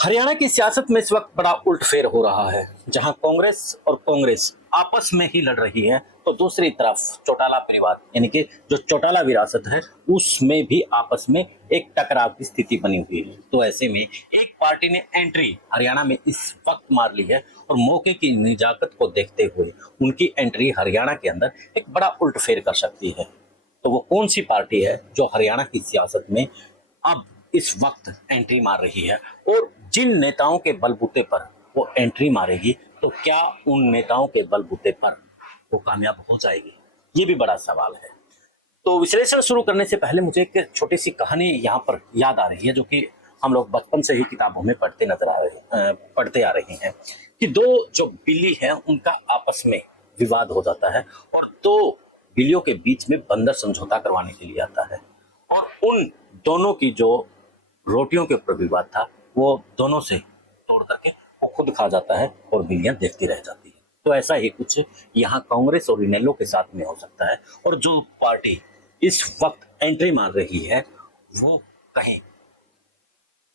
हरियाणा की सियासत में इस वक्त बड़ा उल्टफेर हो रहा है। जहां कांग्रेस आपस में ही लड़ रही है, तो दूसरी तरफ चौटाला परिवार यानी कि जो चौटाला विरासत है, उसमें भी आपस में एक टकराव की स्थिति बनी हुई है। तो ऐसे में एक पार्टी ने एंट्री हरियाणा में इस वक्त मार ली है और मौके की निजाकत को देखते हुए उनकी एंट्री हरियाणा के अंदर एक बड़ा उल्टफेर कर सकती है। तो वो कौन सी पार्टी है जो हरियाणा की सियासत में अब इस वक्त एंट्री मार रही है, और जिन नेताओं के बलबूते पर वो एंट्री मारेगी, तो क्या उन नेताओं के बलबूते पर वो कामयाब हो जाएगी, ये भी बड़ा सवाल है। तो विश्लेषण शुरू करने से पहले मुझे एक छोटी सी कहानी यहाँ पर याद आ रही है, जो कि हम लोग बचपन से ही किताबों में पढ़ते आ रहे हैं कि दो जो बिल्ली हैं उनका आपस में विवाद हो जाता है और दो बिल्लियों के बीच में बंदर समझौता करवाने के लिए आता है, और उन दोनों की जो रोटियों के ऊपर विवाद था वो दोनों से तोड़ करके वो खुद खा जाता है और बिल्लियां देखती रह जाती है। तो ऐसा ही कुछ यहाँ कांग्रेस और इनेलो के साथ में हो सकता है, और जो पार्टी इस वक्त एंट्री मार रही है वो कहीं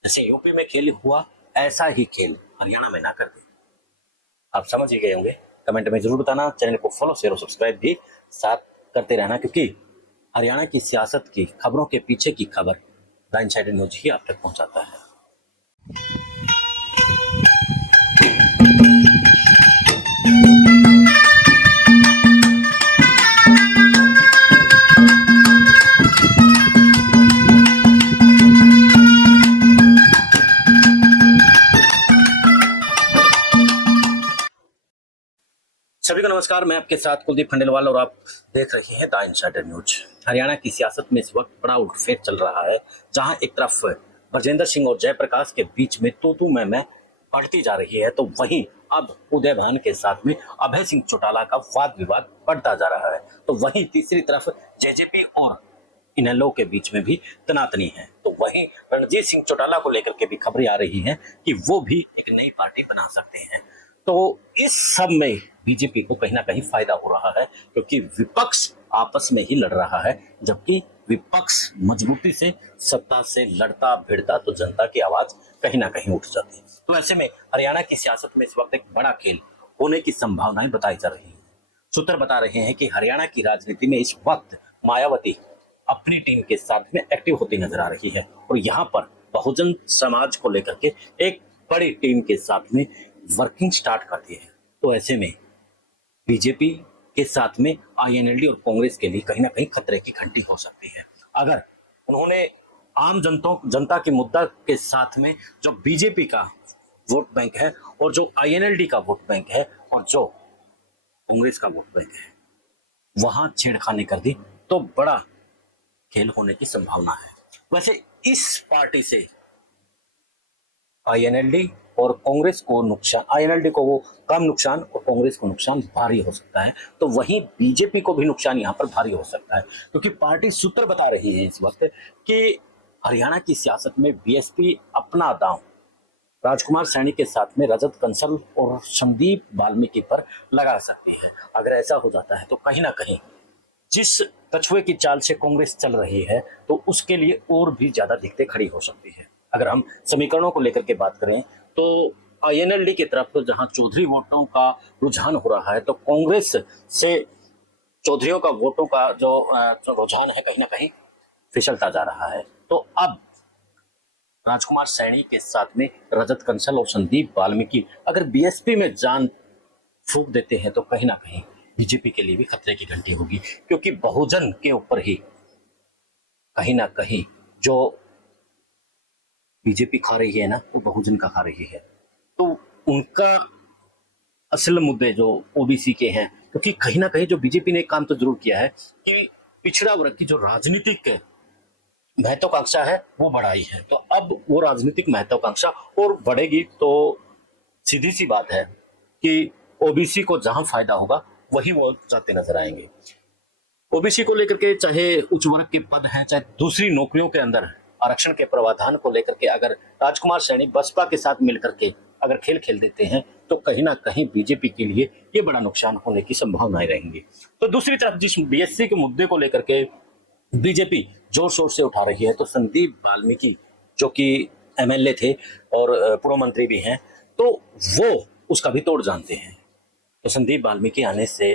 जैसे यूपी में खेल हुआ ऐसा ही खेल हरियाणा में ना कर दे। आप समझ ही गए होंगे। कमेंट में जरूर बताना, चैनल को फॉलो शेयर और सब्सक्राइब भी साथ करते रहना, क्योंकि हरियाणा की सियासत की खबरों के पीछे की खबर द इनसाइडर न्यूज ही आप तक पहुंचाता है। सभी को नमस्कार, मैं आपके साथ कुलदीप खंडेलवाल और आप देख रहे हैं द इनसाइडर न्यूज। हरियाणा की सियासत में इस वक्त बड़ा उल्टफेर चल रहा है, जहां एक तरफ ब्रजेंद्र सिंह और जयप्रकाश के बीच में तू मैं बढ़ती जा रही है, तो वहीं अब उदय भान के साथ में अभय सिंह चौटाला का वाद विवाद बढ़ता जा रहा है। तो वहीं तीसरी तरफ जेजेपी और इनेलो के बीच में भी तनातनी है। तो वहीं रणजीत सिंह चौटाला को लेकर के भी खबरें आ रही हैं कि वो भी एक नई पार्टी बना सकते हैं। तो इस सब में बीजेपी को कहीं ना कहीं फायदा हो रहा है, क्योंकि विपक्ष आपस में ही लड़ रहा है, जबकि विपक्ष मजबूती से सत्ता से लड़ता भिड़ता तो जनता की आवाज कहीं ना कहीं उठ जाती है। तो ऐसे में हरियाणा की सियासत में इस वक्त एक बड़ा खेल होने की संभावनाएं बताई जा रही है। सूत्र बता रहे हैं कि हरियाणा की राजनीति में इस वक्त मायावती अपनी टीम के साथ में एक्टिव होती नजर आ रही है, और यहाँ पर बहुजन समाज को लेकर के एक बड़ी टीम के साथ में वर्किंग स्टार्ट करती है। तो ऐसे में बीजेपी के साथ में आईएनएलडी और कांग्रेस के लिए कहीं ना कहीं खतरे की घंटी हो सकती है। अगर उन्होंने आम जनता के मुद्दा के साथ में जो बीजेपी का वोट बैंक है और जो आईएनएलडी का वोट बैंक है और जो कांग्रेस का वोट बैंक है, वहां छेड़खानी कर दी, तो बड़ा खेल होने की संभावना है। वैसे इस पार्टी से आईएनएलडी और कांग्रेस को नुकसान, आईएनएलडी को वो कम नुकसान और कांग्रेस को नुकसान भारी हो सकता है। तो वहीं बीजेपी को भी नुकसान यहाँ पर भारी हो सकता है, क्योंकि पार्टी सूत्र बता रही है इस वक्त कि हरियाणा की सियासत में बीएसपी अपना दांव राजकुमार सैनी के साथ में रजत कंसल और संदीप वाल्मीकि पर लगा सकती है। अगर ऐसा हो जाता है तो कहीं ना कहीं जिस कछुए की चाल से कांग्रेस चल रही है, तो उसके लिए और भी ज्यादा दिक्कतें खड़ी हो सकती है। अगर हम समीकरणों को लेकर के बात करें तो आईएनएलडी की तरफ तो जहां चौधरी वोटों का रुझान हो रहा है, तो कांग्रेस से चौधरियों का वोटों का जो रुझान है कहीं ना कहीं फिसलता जा रहा है। तो अब राजकुमार सैनी के साथ में रजत कंसल और संदीप वाल्मीकि अगर बीएसपी में जान फूंक देते हैं, तो कहीं ना कहीं बीजेपी के लिए भी खतरे की घंटी होगी, क्योंकि बहुजन के ऊपर ही कहीं ना कहीं जो बीजेपी खा रही है ना, वो बहुजन का खा रही है। तो उनका असल मुद्दे जो ओबीसी के हैं, क्योंकि कहीं ना कहीं जो बीजेपी ने एक काम तो जरूर किया है कि पिछड़ा वर्ग की जो राजनीतिक महत्वाकांक्षा है वो बढ़ाई है। तो अब वो राजनीतिक महत्वाकांक्षा और बढ़ेगी, तो सीधी सी बात है कि ओबीसी को जहां फायदा होगा वही वो जाते नजर आएंगे। ओबीसी को लेकर के चाहे उच्च वर्ग के पद हैं, चाहे दूसरी नौकरियों के अंदर आरक्षण के प्रावधान को लेकर के अगर राजकुमार सैनी बसपा के साथ मिलकर के अगर खेल खेल देते हैं, तो कहीं ना कहीं बीजेपी के लिए ये बड़ा नुकसान होने की संभावनाएं रहेंगी। तो दूसरी तरफ जिस बीएससी के मुद्दे को लेकर के बीजेपी जोर शोर से उठा रही है, तो संदीप वाल्मीकि जो कि एमएलए थे और पूर्व मंत्री भी हैं, तो वो उसका भी तोड़ जानते हैं। तो संदीप वाल्मीकि आने से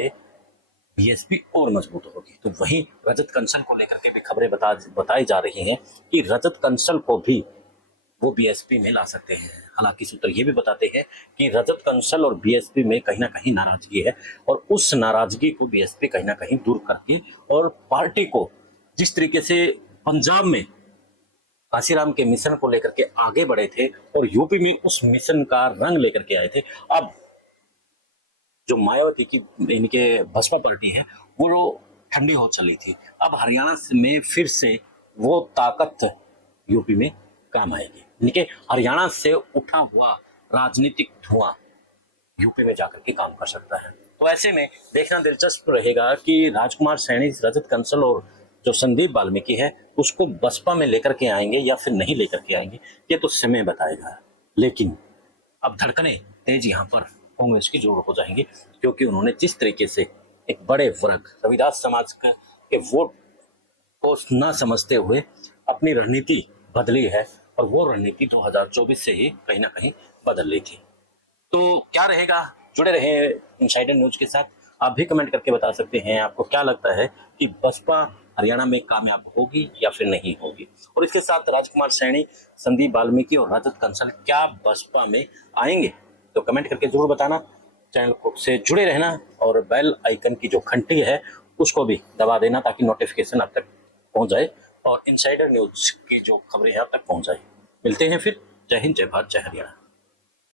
बीएसपी और मजबूत होगी। तो वहीं रजत कंसल को लेकर के भी खबरें बताई जा रही हैं कि रजत कंसल को भी वो बीएसपी में ला सकते हैं। हालांकि सूत्र ये भी बताते हैं कि रजत कंसल और बीएसपी में कहीं ना कहीं नाराजगी है और उस नाराजगी को बीएसपी कहीं ना कहीं दूर करके और पार्टी को जिस तरीके से पंजाब में काशीराम के मिशन को लेकर के आगे बढ़े थे और यूपी में उस मिशन का रंग लेकर के आए थे, अब जो मायावती की इनके बसपा पार्टी है वो ठंडी हो चली थी। अब हरियाणा में फिर से वो ताकत यूपी में काम आएगी। इनके हरियाणा से उठा हुआ राजनीतिक धुआं यूपी में जाकर के काम कर सकता है। तो ऐसे में देखना दिलचस्प रहेगा कि राजकुमार सैनी, रजत कंसल और जो संदीप वाल्मीकि है उसको बसपा में लेकर के आएंगे या फिर नहीं लेकर के आएंगे, ये तो समय बताएगा। लेकिन अब धड़कने तेज यहाँ पर कांग्रेस की जरूर हो जाएंगी, क्योंकि उन्होंने जिस तरीके से एक बड़े वर्ग रविदास समाज के वोट को ना समझते हुए अपनी रणनीति बदली है और वो रणनीति 2024 से ही कहीं ना कहीं बदल ली थी। तो क्या रहेगा, जुड़े रहे इनसाइडर न्यूज के साथ। आप भी कमेंट करके बता सकते हैं आपको क्या लगता है कि बसपा हरियाणा में कामयाब होगी या फिर नहीं होगी। और इसके साथ राजकुमार सैनी, संदीप वाल्मीकि और रजत कंसल क्या बसपा में आएंगे, तो कमेंट करके जरूर बताना। चैनल से जुड़े रहना और बेल आइकन की जो घंटी है उसको भी दबा देना ताकि नोटिफिकेशन आप तक पहुंच जाए और इनसाइडर न्यूज की जो खबरें हैं आप तक पहुंच जाए। मिलते हैं फिर। जय हिंद, जय भारत, जय हरियाणा।